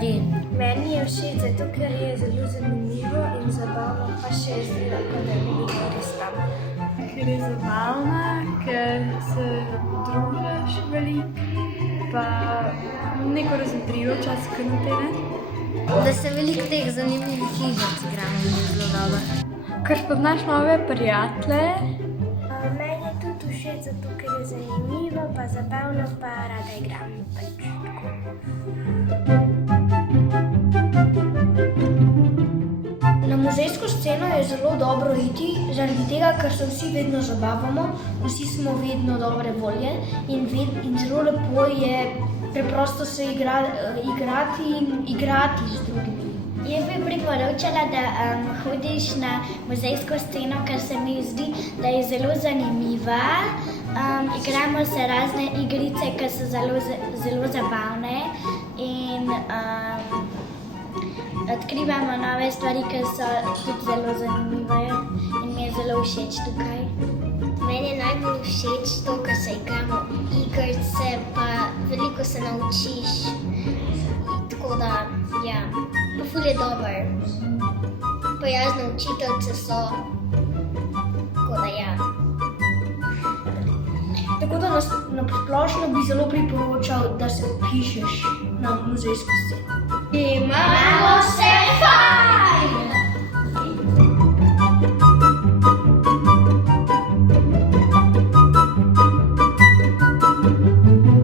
stvari. Meni je všeč zato, ker je zelo zanimivo in zabavno, pa še zdi, da je veliko res tam. Ker je zabavna, ker se družiš veliko, pa neko razvedrivo čas krnotene. Da se veliko teh zanimivih igric igramo in je zelo dobro. Ker spoznaš nove prijatelje. Meni je tudi všeč zato, ker je zanimivo, pa zabavno, pa rada igram. Na muzejsko sceno je zelo dobro iti, zaradi tega, ker se vsi vedno zabavamo, vsi smo vedno dobre volje in zelo lepo je preprosto se igrati in igrati z drugimi. Jaz bi priporočala, da hodiš na muzejsko sceno, ker se mi zdi, da je zelo zanimiva. Igramo se razne igrice, ki so zelo zabavne in odkrivamo nove stvari, ki so tudi zelo zanimive in mi je zelo všeč tukaj. Meni je najbolj všeč to, ker se igramo igrice, pa veliko se naučiš. Tako da, ja, pa ful je dober. Prijazne učiteljice so, tako da, ja. Tako da na splošno bi zelo priporočal, da se vpišeš na muzejsko sceno. Imamo se fajn!